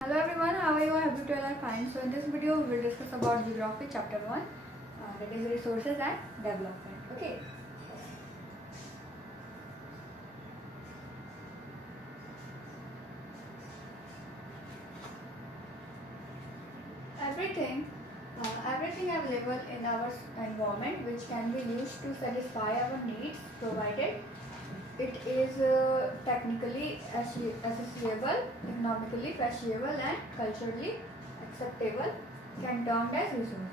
Hello everyone, how are you? I hope you all are fine. So in this video we will discuss about geography chapter 1, that is resources and development. Okay. Everything available in our environment which can be used to satisfy our needs, provided it is technically accessible, economically feasible and culturally acceptable, can termed as resource.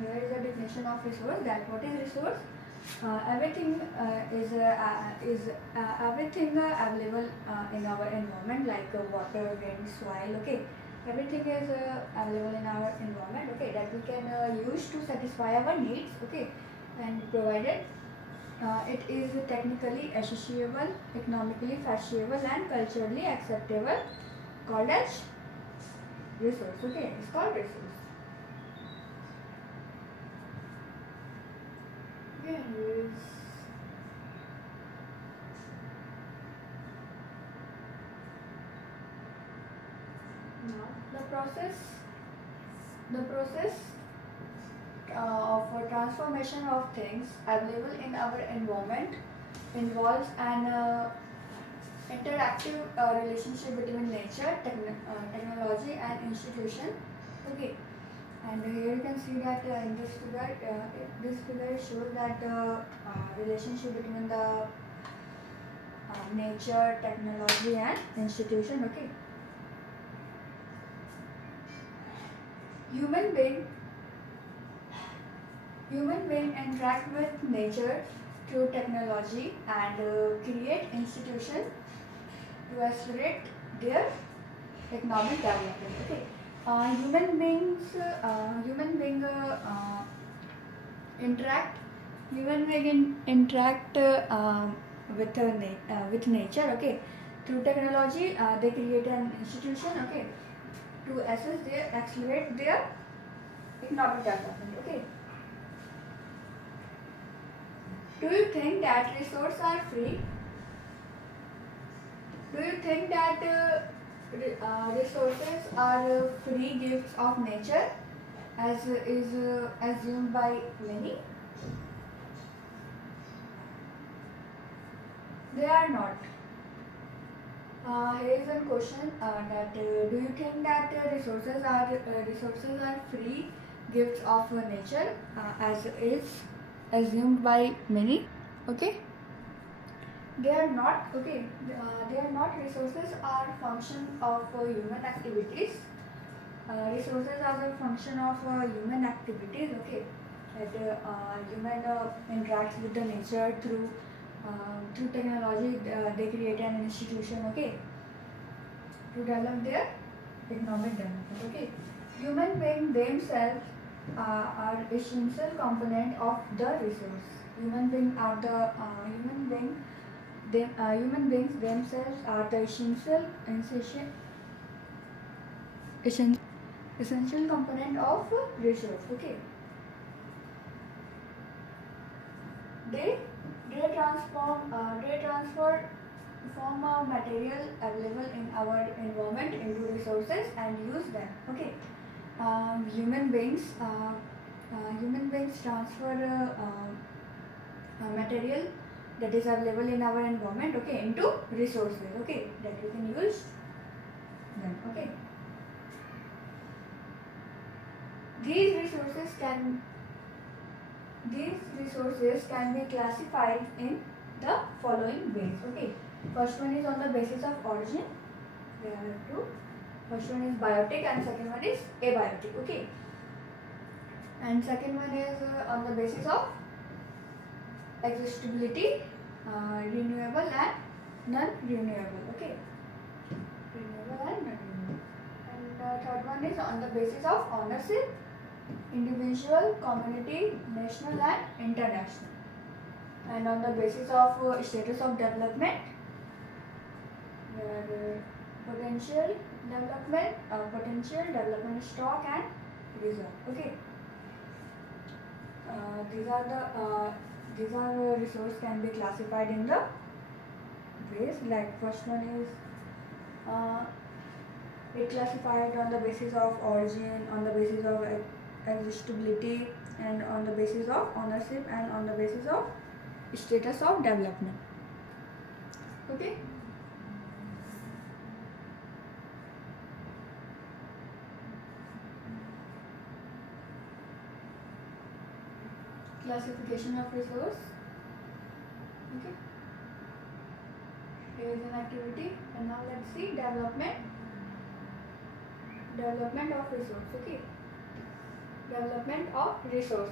Here is a definition of resource. That what is resource? Everything is everything available in our environment, like water, wind, soil. Okay, everything is available in our environment. Okay, that we can use to satisfy our needs. Okay, and provided it is technically accessible, economically feasible and culturally acceptable, called as resource. Okay, it's called resource. Okay, now the process of transformation of things available in our environment involves an interactive relationship between nature, technology and institution. Okay, and here you can see that in this figure shows that relationship between the nature, technology and institution. Okay, human being interact with nature through technology and create institution to accelerate their economic development. Okay, human beings interact with nature. Okay, through technology they create an institution. Okay, to accelerate their economic development. Okay, do you think that resources are free? Do you think that resources are free gifts of nature, as is assumed by many? They are not. Here is a question that do you think that resources are free gifts of nature, as is assumed by many? Okay, they are not. Okay, they are not. Resources are function of human activities. Resources are a function of human activities. Okay, that human interacts with the nature through technology. They create an institution. Okay, to develop their economic development. Okay, human beings themselves are essential component of the resource. Human beings themselves are the essential component of resource. Okay, they transfer form of material available in our environment into resources and use them. Okay, human beings transfer material that is available in our environment, okay, into resources, okay, that we can use them. Okay, these resources can be classified in the following ways. Okay, first one is on the basis of origin. There are two. First one is biotic and second one is abiotic. Okay, and second one is on the basis of existability, renewable and non-renewable. Okay, renewable and non-renewable. And third one is on the basis of ownership, individual, community, national and international. And on the basis of status of development, potential development stock and reserve. Okay, these are resource can be classified in the ways, like first one is It classified on the basis of origin, on the basis of existability, and on the basis of ownership, and on the basis of status of development. Okay. Classification of resource. Okay. Here is an activity, and now let's see development of resource. Okay. Development of resource.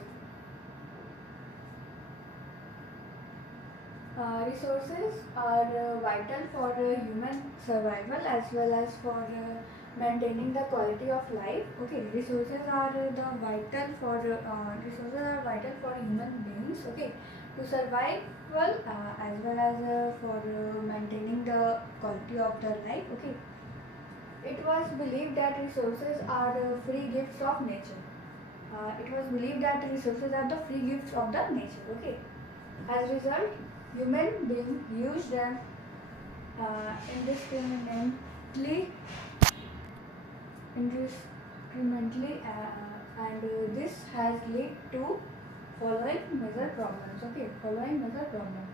Resources are vital for human survival as well as for maintaining the quality of life. Okay, resources are vital for human beings. Okay, to survival as well as for maintaining the quality of their life. Okay, it was believed that resources are free gifts of nature. It was believed that resources are the free gifts of the nature. Okay, as a result, human beings use them indiscriminately, and this has led to following major problems. Okay, following major problems.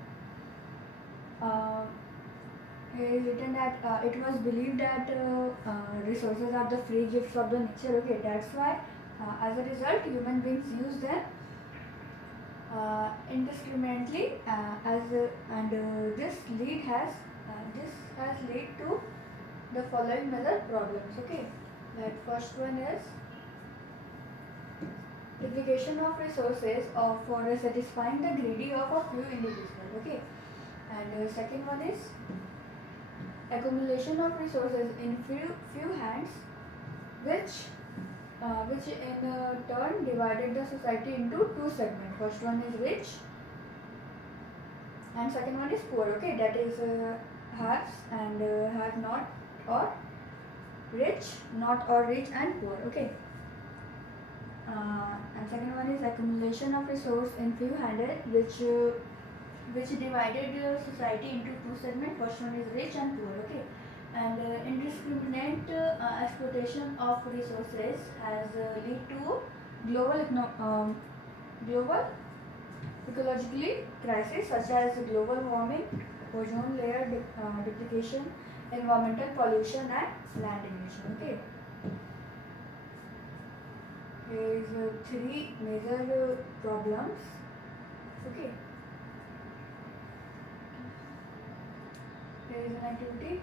Here is written that it was believed that resources are the free gifts of the nature. Okay, that's why as a result human beings use them indiscriminately this has led to the following major problems. Okay, that first one is duplication of resources for satisfying the greedy of a few individuals. Okay, and second one is accumulation of resources in few hands, which in turn divided the society into two segments. First one is rich and second one is poor. Okay, that is haves and have not, or rich, not or rich and poor. Okay, and second one is accumulation of resource in few handed, which divided society into two segments. First one is rich and poor. Okay, and indiscriminate exploitation of resources has led to global ecologically crisis such as global warming, ozone layer depletion, environmental pollution, and land erosion. Okay, there is three major problems. Okay, there is an activity.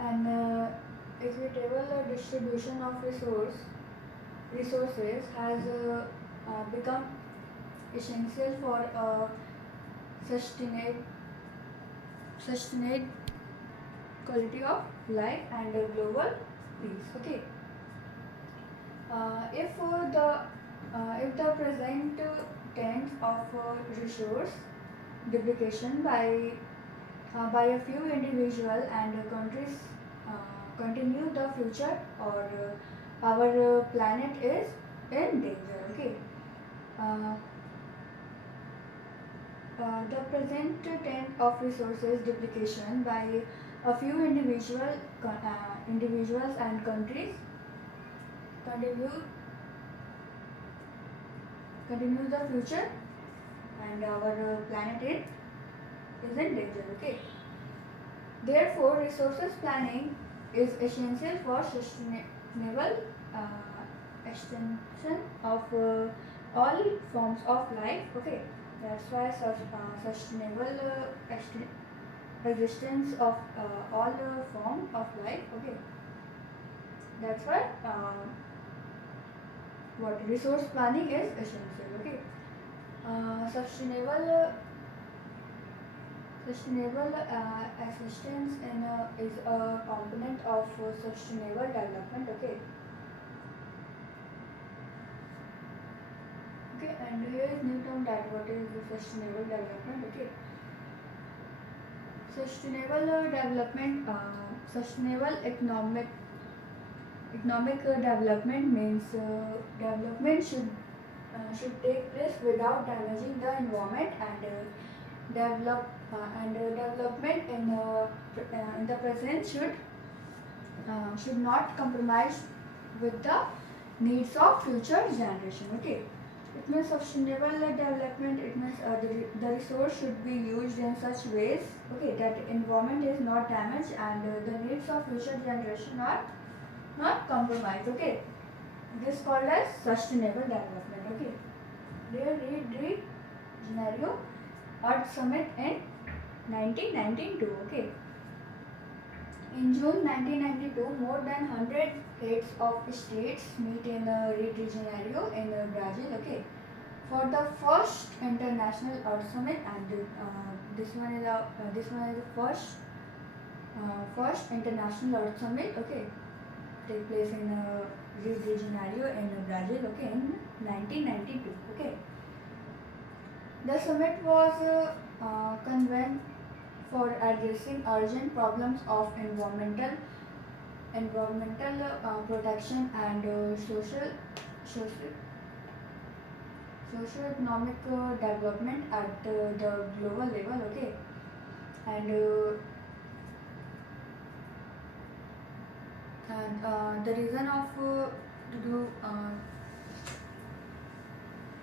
And equitable distribution of resources has become essential for sustained quality of life and global peace. Okay, if the present trend of resource duplication by a few individuals and countries continue, the future or our planet is in danger. Okay, the present trend of resources duplication by a few individuals and countries continue the future and our planet is in danger. Okay, therefore resources planning is essential for sustainable extension of all forms of life. Okay, that's why sustainable existence of all form of life. Okay, that's why what resource planning is essential. Okay, sustainable assistance is a component of sustainable development. Okay. Okay, and here is new term that what is the sustainable development. Okay. Sustainable development, sustainable economic development means development should should take place without damaging the environment, and development in the present should not compromise with the needs of future generation. Okay, it means sustainable development. It means the resource should be used in such ways, okay, that environment is not damaged and the needs of future generation are not compromised. Okay, this called as sustainable development. Okay, there read scenario Earth Summit in 1992. Okay. In June 1992, more than 100 heads of states meet in Rio de Janeiro in Brazil. Okay, for the first international Earth Summit, and this one is the first international Earth Summit. Okay, take place in Rio de Janeiro in Brazil. Okay, in 1992. Okay, the summit was convened for addressing urgent problems of environmental protection and socio-economic development at the global level. Okay, and the reason of to do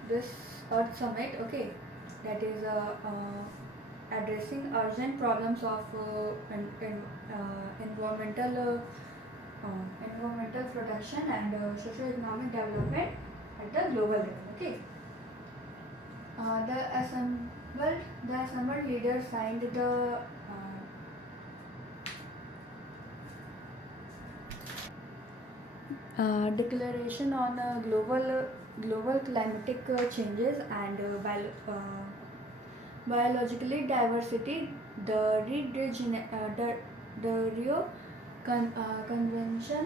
this Earth Summit, okay, that is addressing urgent problems of environmental protection and socio-economic development at the global level. Okay, the assembled leaders signed the declaration on global climatic changes and biologically diversity. The Rio Convention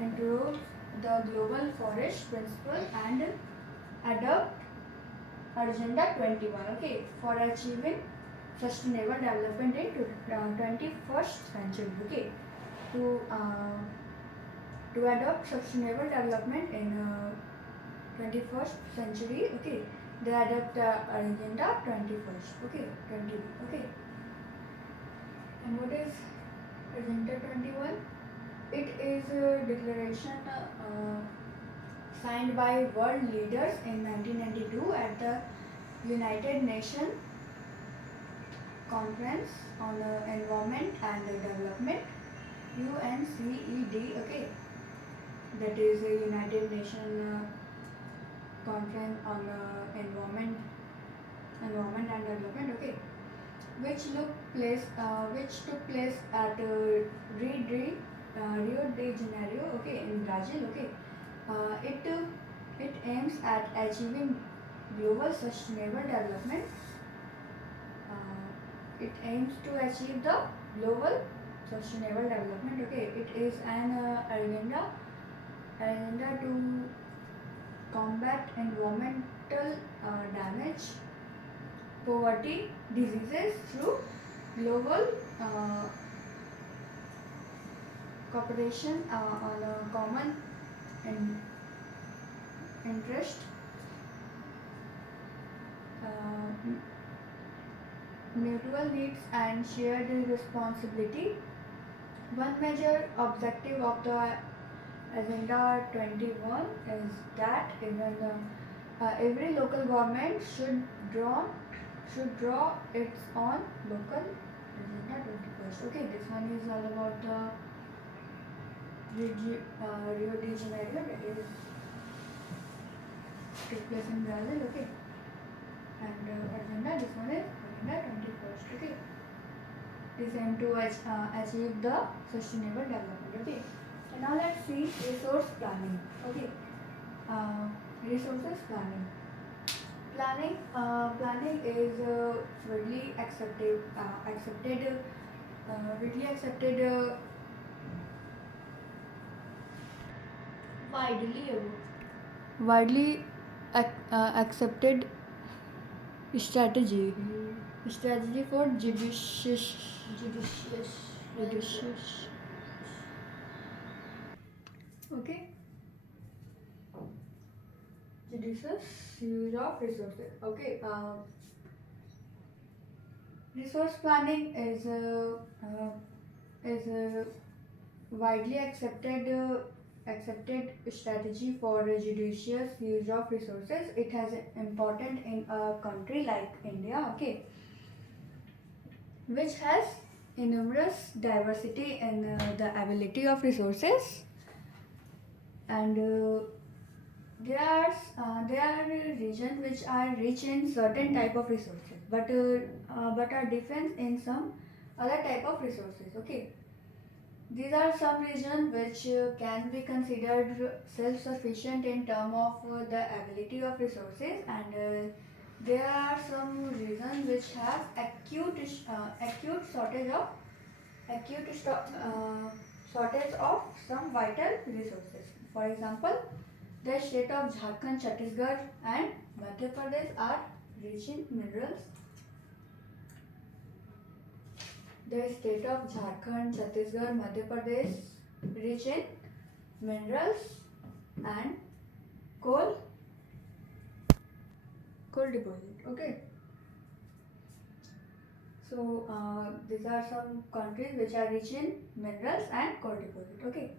introduced the global forest principle and adopt Agenda 21. Okay, for achieving sustainable development in 21st century. Okay, to adopt sustainable development in 21st century. Okay, they adopt Agenda 21st. Okay, 20. Okay, and what is Agenda 21? It is a declaration signed by world leaders in 1992 at the United Nations Conference on Environment and Development, UNCED. Okay, that is a United Nations Conference on Environment and Development. Okay, which took place at Rio de Janeiro. Okay, in Brazil. Okay, it aims at achieving global sustainable development. It aims to achieve the global sustainable development. Okay, it is an agenda to combat environmental damage, poverty, diseases through global cooperation on a common interest, mutual needs and shared responsibility. One major objective of the Agenda 21 is that every local government should draw its own local Agenda 21st. Okay, this one is all about the Rio de Janeiro, that is took place in Brazil. Okay, and agenda, this one is Agenda 21st. Okay, this aim to achieve the sustainable development. Okay, and now let's see resource planning. Okay, resources planning. Planning is widely accepted widely accepted strategy for judicious. Okay, judicious use of resources. Okay. Resource planning is a widely accepted strategy for judicious use of resources. It has important in a country like India, okay, which has enormous diversity in the ability of resources, and there are regions which are rich in certain type of resources, but are deficient in some other type of resources. Okay, these are some regions which can be considered self-sufficient in terms of the ability of resources, and there are some regions which have acute shortage of some vital resources. For example, the state of Jharkhand, Chhattisgarh, and Madhya Pradesh are rich in minerals. The state of Jharkhand, Chhattisgarh, Madhya Pradesh rich in minerals and coal deposit. Okay. So these are some countries which are rich in minerals and coal deposit. Okay.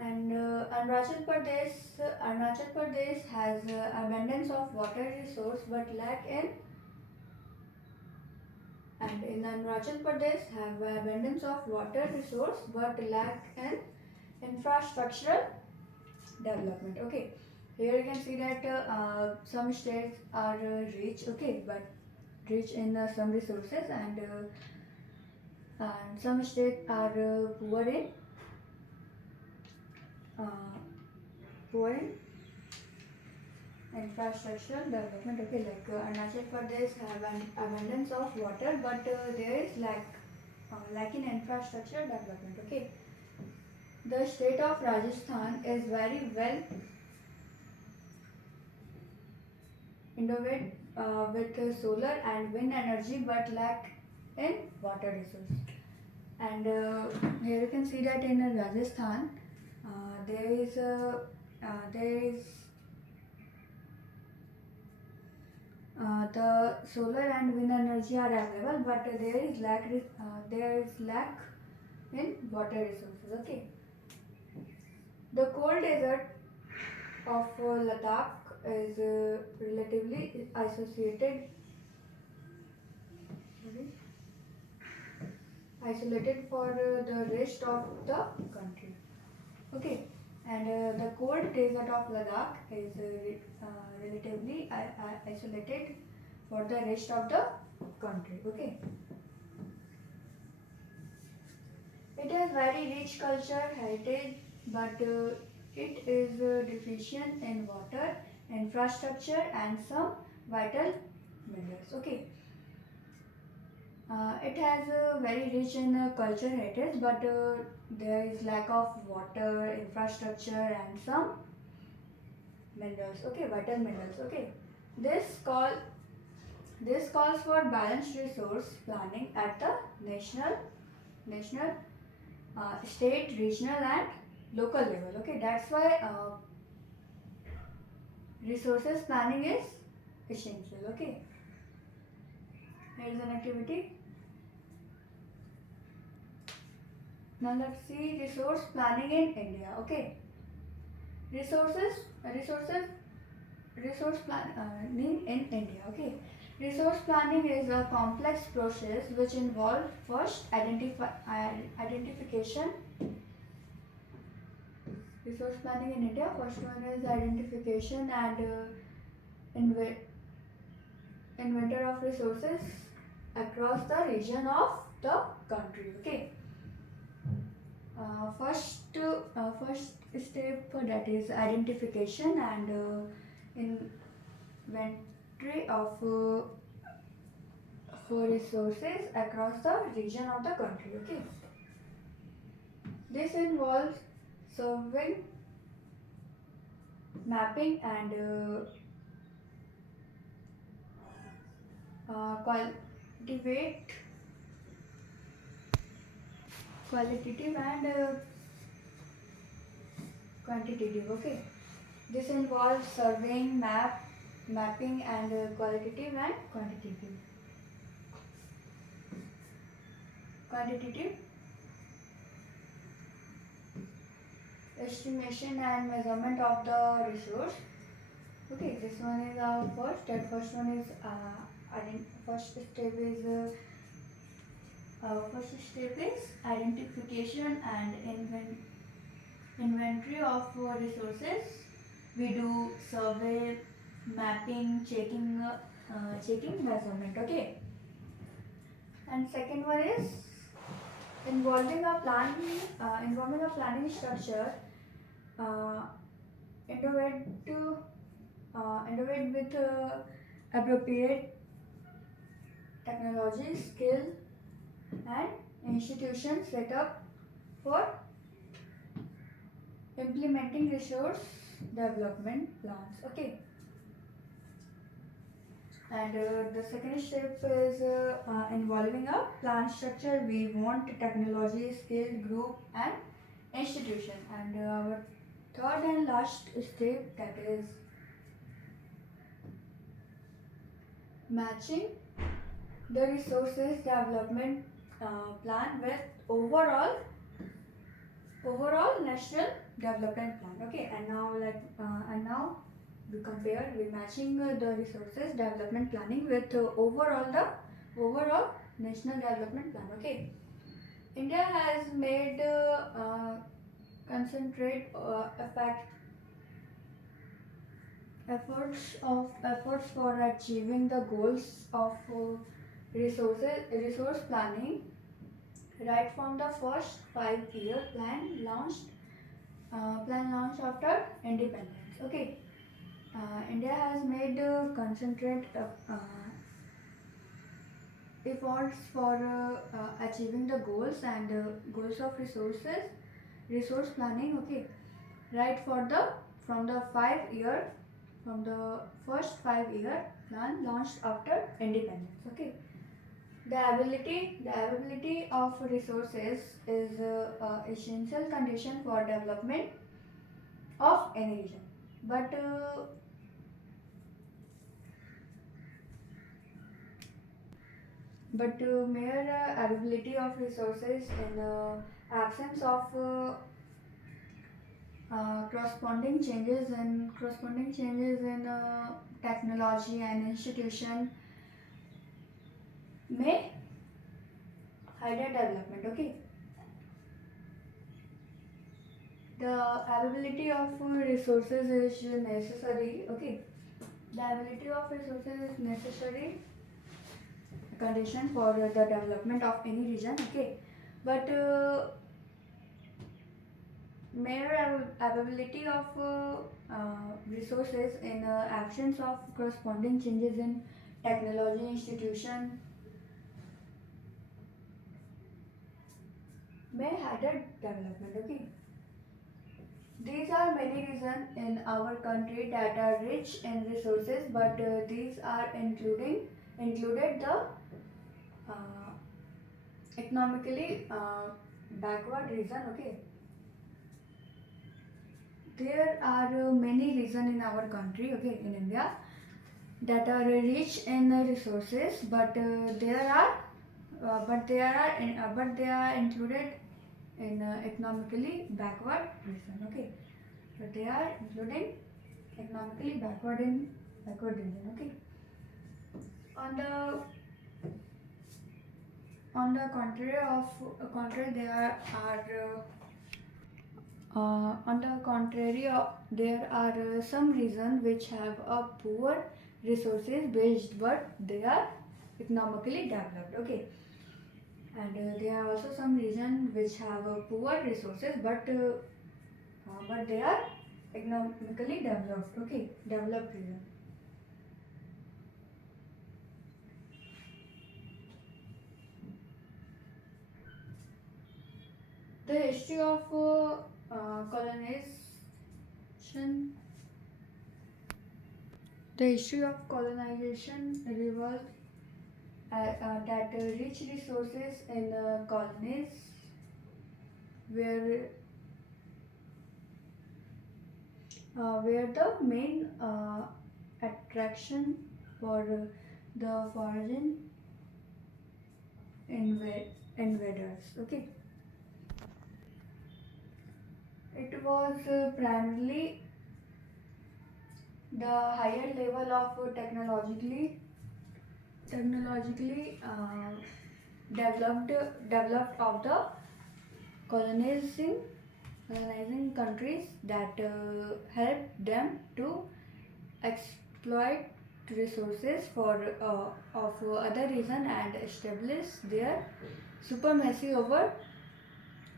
And Arunachal Pradesh has abundance of water resource but lack in and in Arunachal Pradesh have abundance of water resource but lack in infrastructural development. Okay, here you can see that some states are rich, okay, but rich in some resources, and some states are poor in infrastructural development. Okay, like Arunachal Pradesh have an abundance of water, but there is lack in infrastructure development. Okay, the state of Rajasthan is very well endowed with solar and wind energy, but lack in water resource. And here you can see that in Rajasthan there is the solar and wind energy are available, but there is lack in water resources. Okay, the cold desert of Ladakh is relatively isolated for the rest of the country. Okay, and the cold desert of Ladakh is relatively isolated for the rest of the country. Okay, it has very rich culture heritage, but it is deficient in water, infrastructure, and some vital minerals. Okay. It has very rich in culture heritage, but there is lack of water, infrastructure, and some minerals. Okay, vital minerals. Okay, this calls for balanced resource planning at the national, state, regional, and local level. Okay, that's why resources planning is essential. Okay, here is an activity. Now let's see resource planning in India. Okay, resource planning in India. Okay, resource planning is a complex process which involves first identification. Resource planning in India. First one is identification and inventor of resources across the region of the country. Okay. First step that is identification and inventory of for resources across the region of the country. Okay, this involves surveying, mapping, and qualitative and quantitative. Okay, This involves surveying, mapping, and qualitative and quantitative estimation and measurement of the resource. Okay, this one is our first. That first one is first step is identification and inventory of resources. We do survey, mapping, checking measurement. Okay, and second one is involving a planning structure. Uh, innovate with appropriate technology, skill, and institution set up for implementing resource development plans. Okay, and the second step is involving a plan structure. We want technology, skill, group, and institution. And our third and last step, that is matching the resources development plan with overall national development plan. Okay, and now we matching the resources development planning with overall national development plan. Okay, India has made concentrate efforts for achieving the goals of resource planning right from the first 5-year plan launched after independence. Okay, India has made concentrate efforts for achieving the goals and goals of resource planning. Okay, right from the 5-year from the first 5-year plan launched after independence. Okay, the availability of resources is essential condition for development of any region. But mere availability of resources in absence of corresponding changes in technology and institution may hinder development. Okay, the availability of resources is necessary. Okay, the availability of resources is necessary condition for the development of any region. Okay, but mere availability of resources in absence of corresponding changes in technology institution may hinder development. Okay, these are many reasons in our country that are rich in resources, but these are included the economically backward reason. Okay, there are many reasons in our country, okay, in India, that are rich in resources, but they are included in economically backward region. Okay, but they are including economically backward region. Okay, on the contrary, there are some regions which have a poor resources based, but they are economically developed. Okay, and there are also some regions which have poor resources, but they are economically developed. Okay, developed region. The history of colonization. The history of colonization revolves that rich resources in colonies were were the main attraction for the foreign invaders. Okay, it was primarily the higher level of technologically developed of the colonizing colonizing countries that helped them to exploit resources for of other reason and establish their supremacy over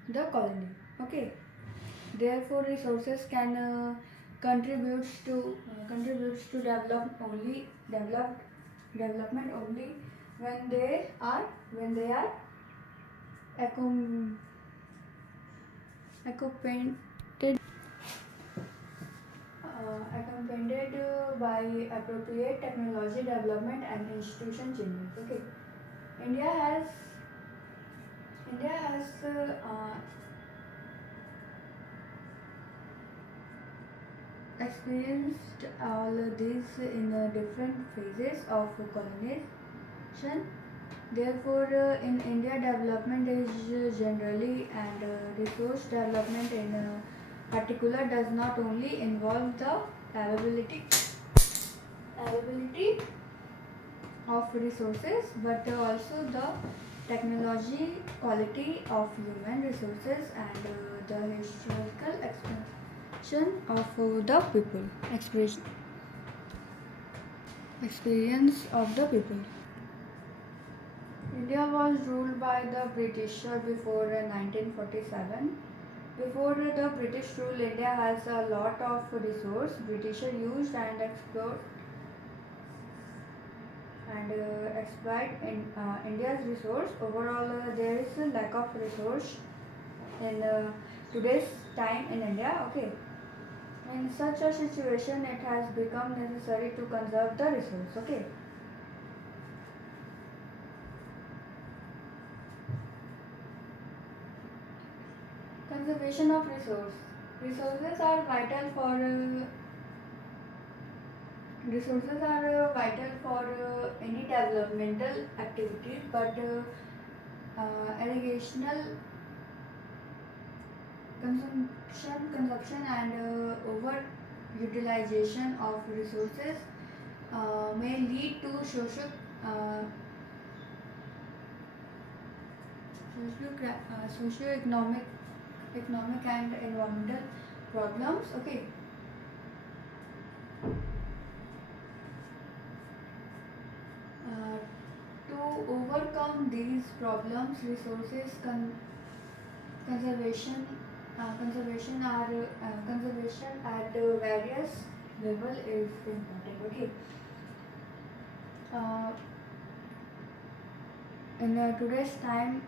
the colony. Okay, therefore resources can contributes to development only when they are accom- accompanied accompanied by appropriate technology development and institution changes. Okay, India has India has experienced all these in different phases of colonization. Therefore, in India, development is generally and resource development in particular does not only involve the availability of resources but also the technology quality of human resources and the historical expansion of the people experience of the people. India was ruled by the British before 1947. Before the British rule, India has a lot of resource. British used and exploit in India's resource. Overall, there is a lack of resource in today's time in India. Okay. In such a situation, it has become necessary to conserve the resource. Okay. Conservation of resource. Resources are vital for Resources are vital for any developmental activities, but irrigational consumption and over utilization of resources may lead to uh, socio-economic and environmental problems. Okay. Uh, to overcome these problems, resources conservation conservation at various level is important. Okay. Uh, in today's time,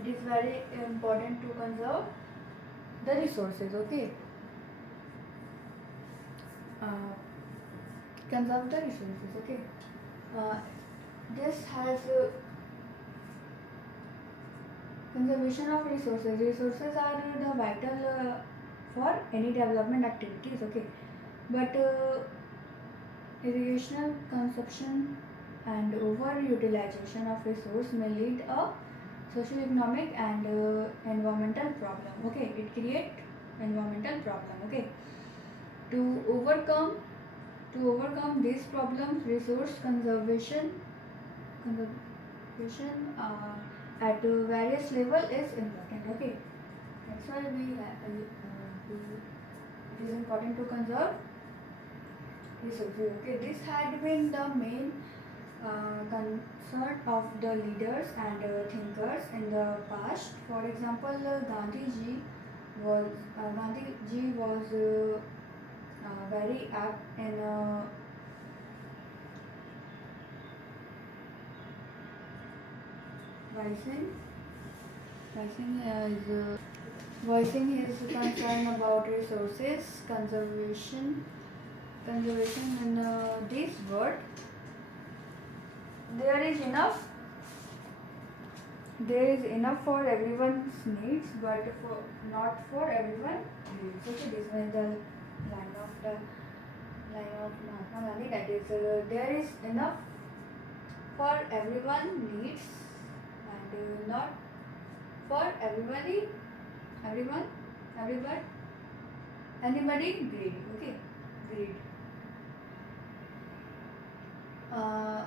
it is very important to conserve the resources. Okay. Uh, Conserve the resources. Okay. Uh, this has conservation of resources. Resources are the vital for any development activities. Okay, but irrigational consumption and over utilization of resource may lead a socio-economic and environmental problem. Okay, it create environmental problem. Okay, to overcome these problems, resource conservation at various level is important. Okay, that's why it is important to conserve resources. Okay, this had been the main concern of the leaders and thinkers in the past. For example, Gandhi ji was very apt in voicing voicing his concern about resources conservation in this word. There is enough there is enough for everyone's needs, but for not for everyone needs. Okay, this was the line of Mahatma Gandhi. That is, there is enough for everyone needs, and not for everybody, anybody greedy. Okay, greed. Uh,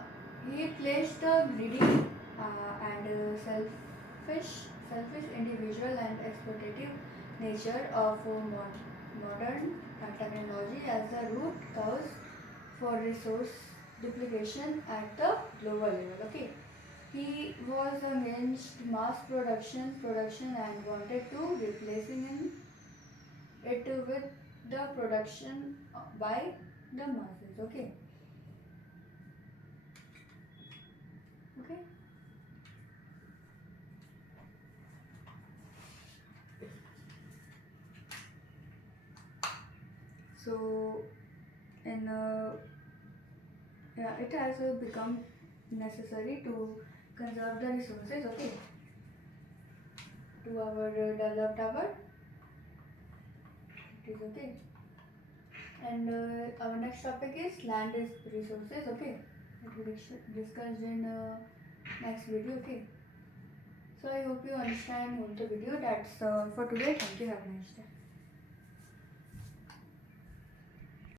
he placed the greedy and selfish individual and exploitative nature of modern technology as the root cause for resource duplication at the global level. Okay, he was against mass production and wanted to replacing it with the production by the masses. Okay, okay. So, in yeah, it has become necessary to conserve the resources. Okay, to our developed our it is okay. And our next topic is land resources. Okay, it will be discussed in next video. Okay. So I hope you understand the video. That's for today. Thank you. Have a nice day.